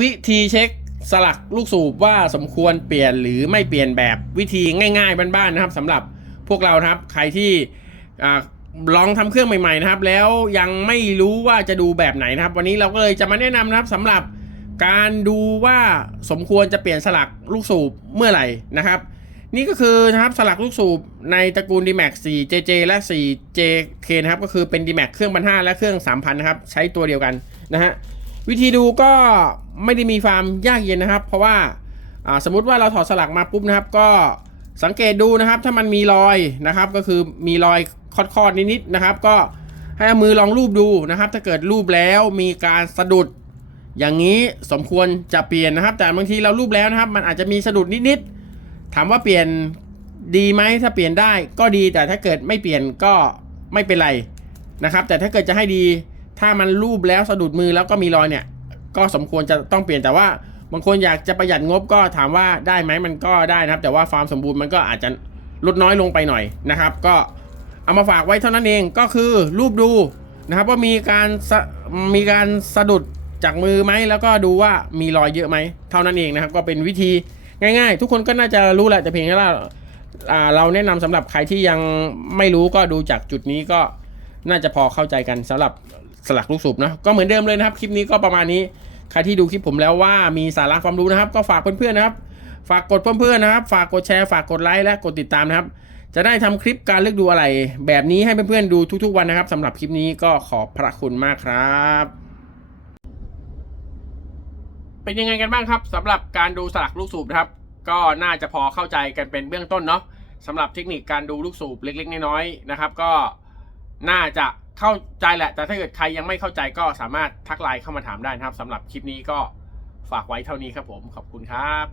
วิธีเช็คสลักลูกสูบว่าสมควรเปลี่ยนหรือไม่เปลี่ยนแบบวิธีง่ายๆบ้านๆนะครับสำหรับพวกเราครับใครที่ลองทำเครื่องใหม่ๆนะครับ แล้วยังไม่รู้ว่าจะดูแบบไหนนะครับ วันนี้เราก็เลยจะมาแนะนำนะครับสำหรับการดูว่าสมควรจะเปลี่ยนสลักลูกสูบเมื่อไหร่นะครับ นี่ก็คือนะครับสลักลูกสูบในตระกูล D-Max 4 JJ และ 4 JK นะครับก็คือเป็น D-Max เครื่องพันห้าและเครื่อง 3,000 นะครับ ใช้ตัวเดียวกันนะฮะ วิธีดูก็ไม่ได้มีความยากเย็นนะครับ เพราะว่าสมมุติว่าเราถอดสลักมาปุ๊บนะครับ ก็สังเกตดูนะครับ ถ้ามันมีรอยนะครับ ก็คือมีรอยคอดๆนิดๆนะครับ ก็ให้อมือลองรูปดูนะครับ ถ้าเกิดรูปแล้วมีการสะดุด อย่างนี้สมควรจะเปลี่ยนนะครับ แต่บางทีเรารูปแล้วนะครับ มันอาจจะมีสะดุดนิดๆถามว่าเปลี่ยนดีไหมถ้าเปลี่ยนได้ก็ดีแต่ถ้าเกิดไม่เปลี่ยนก็ไม่เป็นไรนะครับ แต่ถ้าเกิดจะให้ดี ถ้ามันรูปแล้วสะดุดมือแล้วก็มีรอยเนี่ย ก็สมควรจะต้องเปลี่ยนแต่ว่าบางคนอยากจะประหยัดงบก็ถามว่าได้ไหมมันก็ได้นะครับ แต่ว่าความสมบูรณ์มันก็อาจจะลดน้อยลงไปหน่อยนะครับ ก็เอามาฝากไว้เท่านั้นเองก็คือรูปดูนะครับว่ามีการมีการสะดุดจากมือไหมแล้วก็ดูว่ามีรอยเยอะไหมเท่านั้นเองนะครับ ก็เป็นวิธีง่าย ๆ ทุกคนก็น่าจะรู้แหละแต่เพียงแค่ว่าเราแนะนำสำหรับใครที่ยังไม่รู้ก็ดูจากจุดนี้ก็น่าจะพอเข้าใจกันสำหรับ สลักลูกสูบนะก็เหมือนเดิมเลยนะครับ คลิปนี้ก็ประมาณนี้ ใครที่ดูคลิปผมแล้วว่ามีสาระความรู้นะครับ ก็ฝากเพื่อนๆนะครับ ฝากกดเพื่อนๆนะครับ ฝากกดแชร์ฝากกดไลค์และกดติดตามนะครับ จะได้ทำคลิปการเลือกดูอะไร แบบนี้ให้เพื่อนๆดูทุกๆวันนะครับสำหรับคลิปนี้ก็ขอบพระคุณมากครับเป็นยังไงกันบ้างครับสำหรับการดูสลักลูกสูบนะครับ ก็น่าจะพอเข้าใจกันเป็นเบื้องต้นเนาะสำหรับเทคนิคการดูลูกสูบเล็ก ๆ น้อยๆนะครับ ก็น่าจะ เข้าใจแหละ แต่ถ้าเกิดใครยังไม่เข้าใจก็สามารถทักไลน์เข้ามาถามได้นะครับสำหรับคลิปนี้ก็ฝากไว้เท่านี้ครับผมขอบคุณครับ